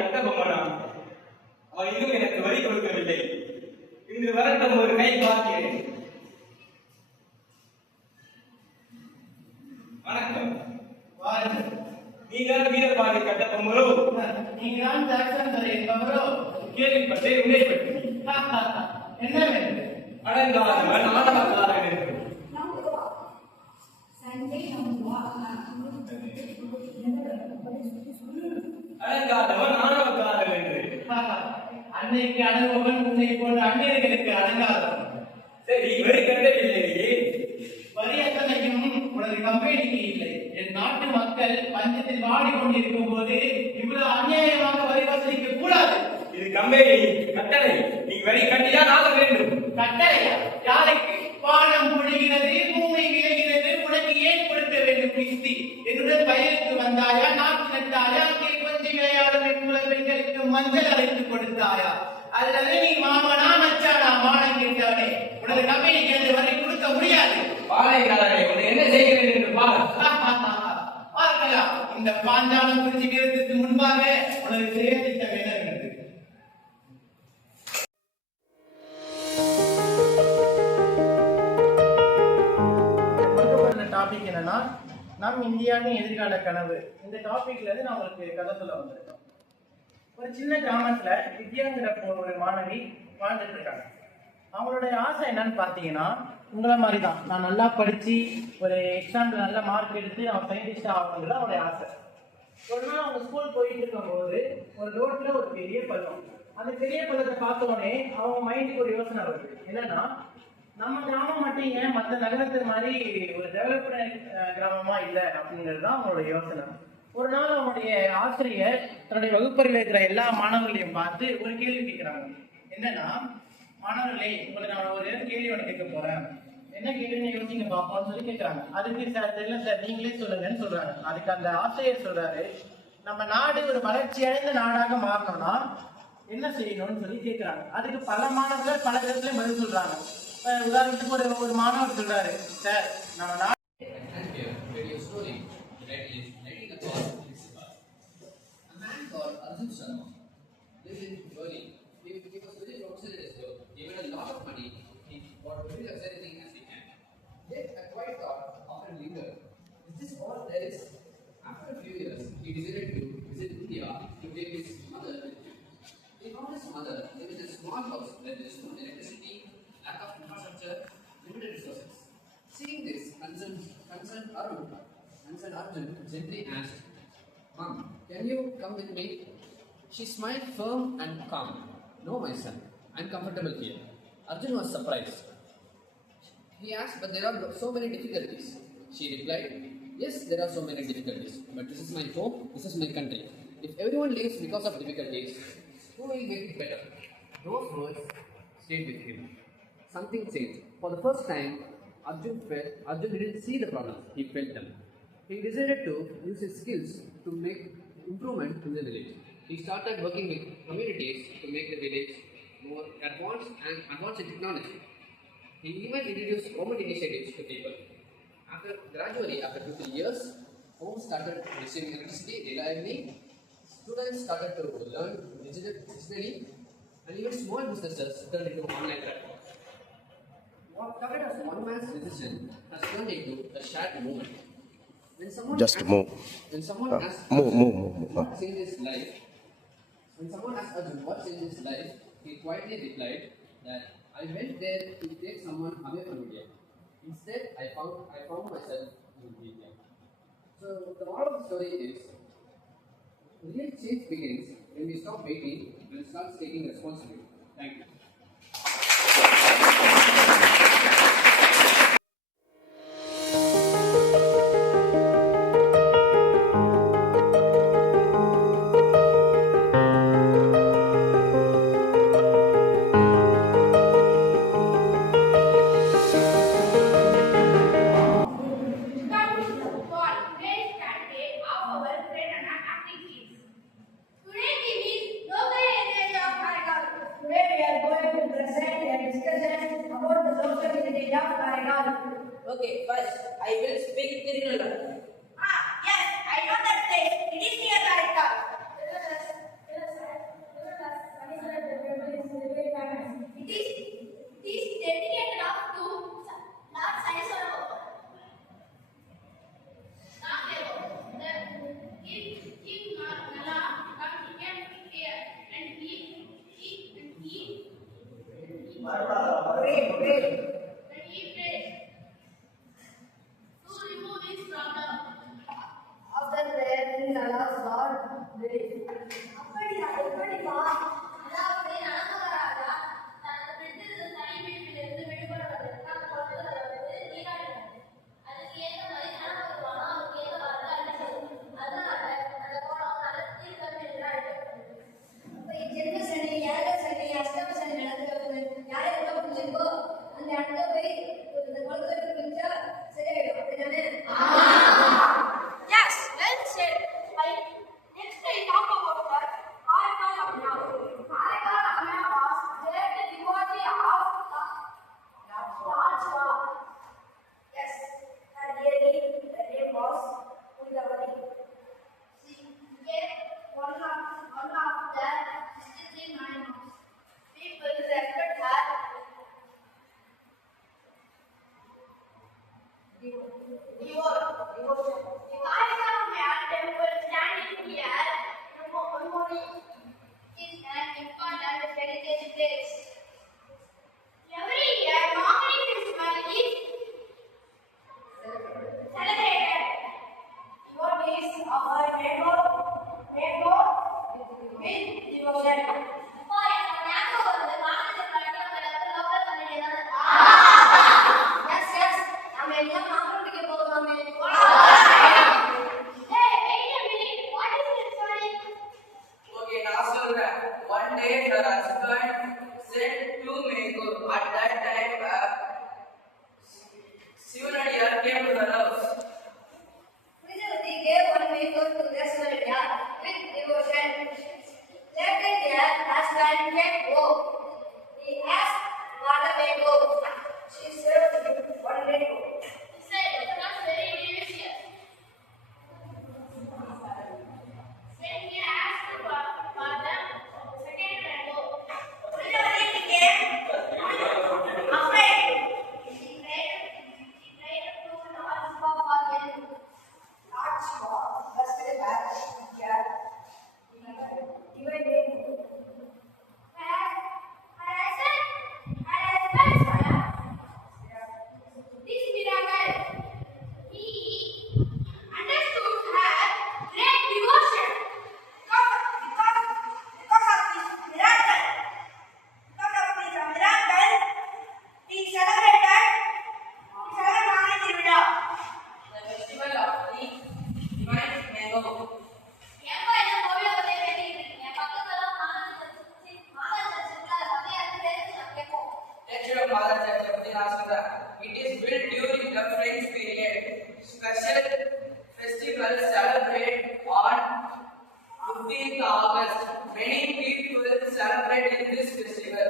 கட்ட பொம்மனா அவன் இன்னும் எனக்கு வரி கொடுக்கவில்லை. இன்று வரட்டும், ஒரு கை பார்க்கிறேன். வணக்கம். நீதான் வீரபாண்டி கட்ட பொம்மரோ? நீங்கதான் ஜாக்சன் என்பவரோ? கேள்விப்பட்டேன். உன்னை பற்றி என்ன வேண்டும்? அடங்காதவன் ஆணவக்காரன் என்று. அடங்காதவன் ஆணவக்காரன் என்று. அன்னைக்கு அடங்குவன் உன்னை போன்ற அந்நியர்களுக்கு அடங்காதவன். சரி, வரி கட்டவில்லையே. வரி அத்தனையும் உனது கம்பெனிக்கு இல்லை. என் நாட்டு மக்கள் பஞ்சத்தில் வாடிக்கொண்டிருக்கும் போது இவ்வளவு அநியாயமாக வரி வசூலிக்க கூடாது. இது கம்பெனி கட்டளை. நீ வரி கட்டிதான் ஆக வேண்டும். கட்டளையா? யாருக்கு? பானம் பொழிகிறது, பூமி விளைகிறது, உனக்கு ஏன் கொடுக்க வேண்டும் கிஸ்தி? என்னுடன் பயிருக்கு வந்தாயா? நாட்டு நட்டாயா? அங்கே கொஞ்சம் விளையாடும் என்ற பெண்களுக்கு மஞ்சள் அரைத்து கொடுத்தாயா? அல்லது நீ மாமனா மச்சானா? மானம் கேட்டவனே, உனது கம்பெனிக்கு அந்த வரி கொடுக்க முடியாது. பாளையக்காரனே, உன்னை என்ன செய்கிறேன் என்று பார். பார்க்கலாம். இந்த பாஞ்சாலம் குறிச்சி வீரத்திற்கு முன்பாக உனது செயல் திட்டம் என்னவென்று. டாபிக் என்னன்னா, நம் இந்தியாவின் எதிர்கால கனவு. இந்த டாபிக்ல இருந்து நான் உங்களுக்கு கதை சொல்ல வந்திருக்கேன். ஒரு சின்ன கிராமத்துல வித்யாங்கிற ஒரு மாணவி வாழ்ந்துட்டு இருக்காங்க. அவங்களுடைய ஆசை என்னன்னு பார்த்தீங்கன்னா, உங்களை மாதிரி தான், நான் நல்லா படிச்சு ஒரு எக்ஸாம்ல நல்ல மார்க் எடுத்து அவன் சயின்டிஸ்ட் ஆகணுங்கிறது அவனுடைய ஆசை. ஒரு நாள் அவங்க ஸ்கூல் போயிட்டு இருக்கும்போது ஒரு ரோட்ல ஒரு பெரிய பள்ளம். அந்த பெரிய பள்ளத்தை பார்த்த உடனே அவங்க மைண்டுக்கு ஒரு யோசனை வருது. என்னன்னா, நம்ம கிராமம் மட்டும் ஏன் மற்ற நகரத்து மாதிரி ஒரு டெவலப்டு கிராமமா இல்லை அப்படிங்கிறது தான் அவங்களோட யோசனை. ஒரு நாள் அவங்களுடைய ஆசிரியர் தன்னுடைய வகுப்பறையில் இருக்கிற எல்லா மாணவர்களையும் பார்த்து ஒரு கேள்வி கேட்கிறாங்க. என்னன்னா, மாணவர்களே, உங்களை நான் ஒரு கேள்வி ஒன்று கேட்க போறேன், என்ன கேள்வின்னு யோசிங்க பார்ப்போம்னு சொல்லி கேட்கறாங்க. அதுக்கு சார் தெரியல சார், நீங்களே சொல்லுங்கன்னு சொல்றாங்க. அதுக்கு அந்த ஆசிரியர் சொல்றாரு, நம்ம நாடு ஒரு வளர்ச்சி அடைந்த நாடாக மாறணும்னா என்ன செய்யணும்னு சொல்லி கேட்கிறாங்க. அதுக்கு பல மாணவர்கள் பல விதத்துல பதில் சொல்றாங்க. உதாரணத்துக்கு ஒரு மாணவர் சொல்றாரு, சார் நம்ம நாடு Seeing this, concerned Arjun gently asked, "Mom, can you come with me?" She smiled firm and calm. "No, my son, I'm comfortable here." Arjun was surprised. He asked, "But there are so many difficulties." She replied, "Yes, there are so many difficulties, but this is my home, this is my country. If everyone lives because of difficulties, who will make it better?" Those words stayed with him. Something changed. For the first time, Arjun didn't see the problem, he felt them. He decided to use his skills to make improvement in the village. He started working with communities to make the village more advanced in technology. He even introduced government initiatives to people. Gradually, after 2-3 years, homes started receiving electricity reliably, students started to learn digitally, and even small businesses turned into online platforms. What started as one man's decision has turned into a shared movement. When someone asked Arjun what changed his life, he quietly replied that I went there to take someone away from India. Instead, I found myself in India. So the moral of the story is, real change begins when we stop waiting and start taking responsibility. Thank you. Okay, first I will speak Tirunelveli. Yes, I know that place. It is near Karaikal. அப்படியா எப்படிப்பா அதாவது நலமகராஜா தனது பெற்றிருந்த தனி வீட்டிலிருந்து விடுபடுவதற்காக குழந்தைகளை வந்து நீராடினார். அதுக்கு ஏற்ற மாதிரி நலமகரானா அவருக்கு ஏற்றவாறு அடித்தது. அதனால அந்த கோலம் நல்ல தீர்த்தம் என்று அழைக்கப்பட்டது. அப்ப ஜென்ம சனி ஏழரை சனி அஷ்டம சனி நடக்கிறது யார் எப்ப புரிஞ்சுக்கோ அந்த இடத்துல போய் இந்த குளத்துல குளிச்சா சரியாயிடும். அப்படிதானே? Yes, well said. Next I talk about the Karakal Amna. Karakal Amna was direct devotee of the Lord Shiva. Yes, her name was Pujavati. She gave one of the 63 months. People respect her. Devotion. The Karakal Amna temple standing here Ramoni is an important heritage place. Every year, Mongoli festival is celebrated. Devotees offer mango with devotion. Mango வந்து மாங்கனி லோக்கல் பண்ணிடுறாங்க. Yes. நம்ம எல்லாம் மாங்கனி பிடிக்க போறோமே. Hey, wait a minute. What is this story? Okay, now சொல்றேன். One day her husband sent two mango. At that time, Sivanadiya came to her house. Pujavati gave one mango to Rasmalaya with devotion. Later, their husband came home. He asked for the mango. She served him one mango. He said, "It's not very delicious." Then he asked for the second mango. Pujavati became afraid. She prayed to Lord Shiva for help. Lord Shiva blessed her and gave divine mango. Her husband saw this miracle. He understood her great devotion. Because of this miracle, we celebrated Mangani Tiruvizha. The festival of the divine mango. எப்போ இந்த கோவிலை பத்தி பேசிக்கிட்டு இருக்கீங்க? பக்கத்துல மாதா சர்ச்சுல பத்தியாச்சு பேசி நம்ம கேட்போம். Lecture of Mother Church of the Nashville. It is built during the French period. Special festivals celebrate on 15th August. Many people celebrate in this festival.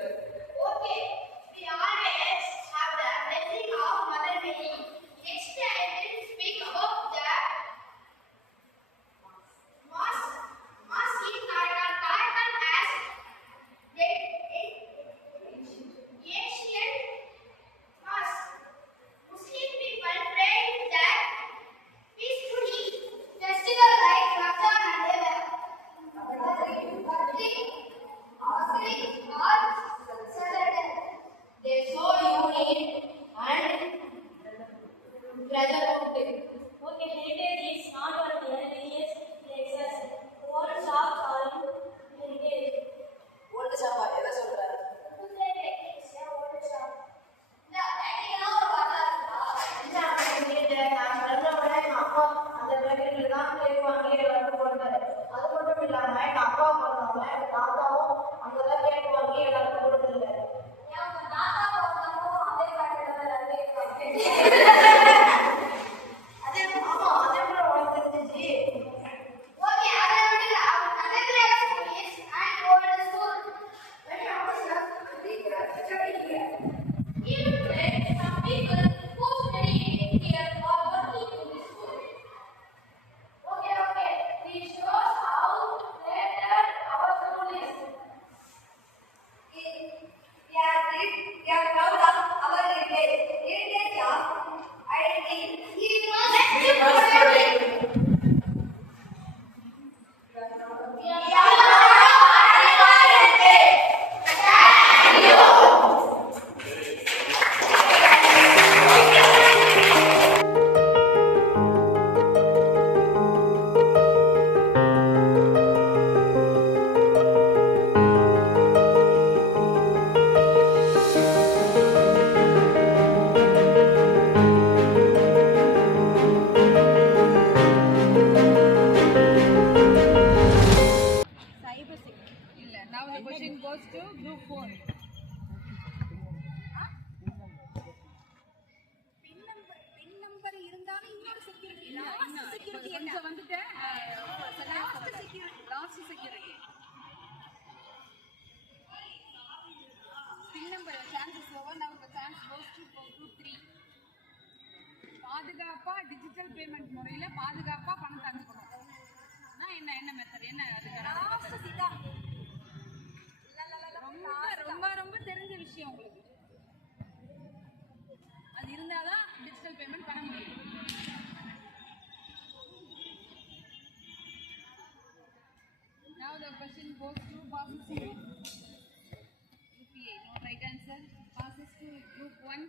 Okay, we always have the blessing of Mother Mary. Next I will speak about the mosque in Karakal. Karakal has ancient mosque. Muslim people pray there peacefully. Festival like Ramzan and offering are celebrated. They show unity and brotherhood. Okay, heritage is not only religious places. Old shops are heritage. Old shop எதை சொல்றாரு? Old shop. இந்த பேக்கெட்லாம் ஒரு வரலாறு இருக்கா? இல்ல, அப்படி சொல்லிட்டு நான் சொல்றத விட எங்க அப்பா அந்த பேக்கெட்ல தான் கேட்பாங்க எல்லாரும் கொடுத்தாரு. அது மட்டும் இல்லாம எங்க அப்பா பிறந்தவங்க எங்க தாத்தாவும் அங்கதான் கேட்பாங்க எல்லாரும் கொடுத்துருக்காரு. ஏன் உங்க தாத்தா பிறந்தவங்களும் அதே பேக்கெட்ல தான் எல்லாருமே இருக்காங்க. அதே ஆமா கொஞ்சம் வந்துட்டேன். லாஸ்ட் செக்யூரிட்டி பின் நம்பர் சான்சஸ் ஓவர். நமக்கு சான்ஸ் கோஸ் டு குரூப் 3. பாதுகாப்பா டிஜிட்டல் பேமெண்ட் முறையில பாதுகாப்பா பணத்தை அனுப்பணும். என்ன என்ன மெத்தட் என்ன அதுக்கு ரொம்ப ரொம்ப தெரிஞ்ச விஷயம் உங்களுக்கு. அது இருந்தாதான் டிஜிட்டல் பேமெண்ட் பண்ண முடியும். Now the question goes to passes to UPA. No right answer. Passes to group 1.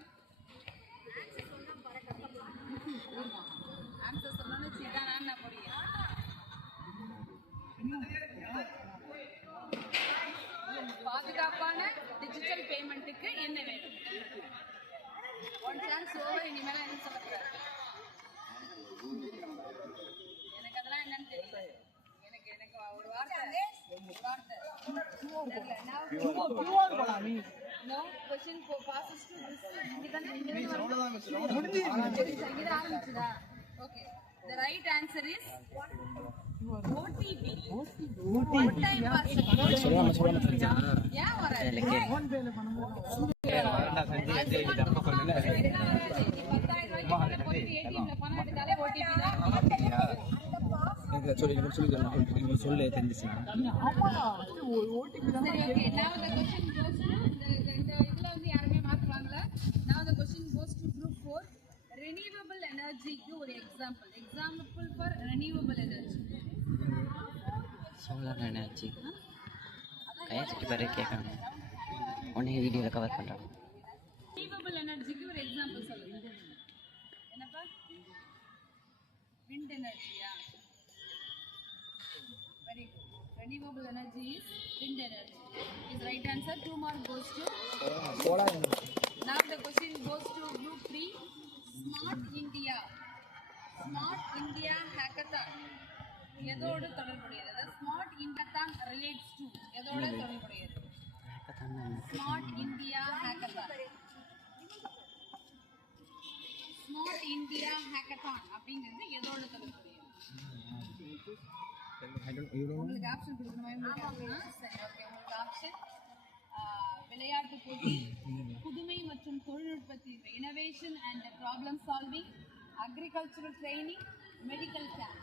Answer சொன்னோன்னு சீதான் நான் போறீங்க. பாதுகாப்பான டிஜிட்டல் பேமெண்ட்டுக்கு என்ன வேணும்? One chance over. இனிமேல் என்ன சொல்லக்கூடாது. எனக்கு அதெல்லாம் என்னன்னு தெரியல. எனக்கு ஒரு வார்த்தை No question passes to this. Okay. The right answer is OTP. One time password. Yeah, alright. சொல்லு தெரிஞ்சிச்சுன்னா யாருமே மாத்துவாங்களா? Now the question goes to group 4. Renewable energy க்கு ஒரு example for renewable energy. Solar energy கையை சுற்றி பாரு கேட்கணும். உடனே வீடியோவில் கவர் பண்ணுறான். Renewable energy க்கு ஒரு எக்ஸாம்பிள் சொல்லுங்க. என்னப்பா? Wind energy. Very good. Renewable energy is wind energy. Is right answer. 2 mark goes to solar energy. Now the question goes to group 3. Smart India hackathon. எதோடு தொடர்புடையது? The Smart Hackathon relates to எதோடு தொடர்புடையது? Smart India Hackathon. Smart India Hackathon அப்படிங்கிறது எதோடு தொடர்புடையது? உங்களுக்கு ஆப்ஷன் கொடுக்கணுமா? சரி, ஓகே. உங்களுக்கு ஆப்ஷன் விளையாட்டு போட்டி, புதுமை மற்றும் தொழில்நுட்ப தீர்வு, innovation and problem solving, agricultural training, medical camp.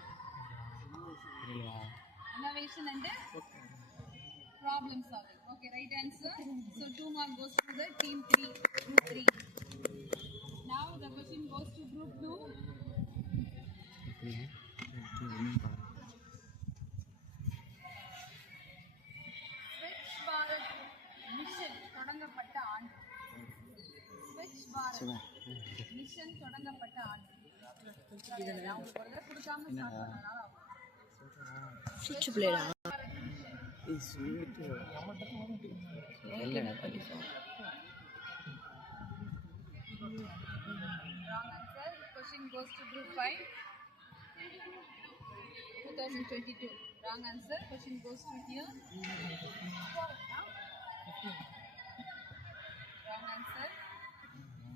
Innovation and problem solving. Okay, right answer. So 2 mark goes to the team 3, group 3. Now the question goes to group 2. Swachh Bharat mission தொடங்கப்பட்ட ஆண்டு. Swachh Bharat mission தொடங்கப்பட்ட ஆண்டு. நான் உங்களுக்கு ஒரு தடவை கொடுக்காம ஸ்டார்ட் பண்ணனால சுவிட்ச் பிளேடா இல்லடா படிப்பா. Wrong answer. Question goes to group 5. 2022. Wrong answer. Question goes to here. Wrong answer.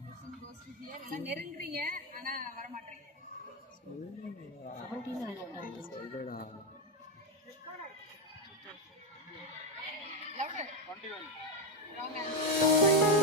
Question goes to here. எல்லாம் நெருங்குறீங்க ஆனா வர மாட்டீங்க. 17 Louder. 21. Wrong answer.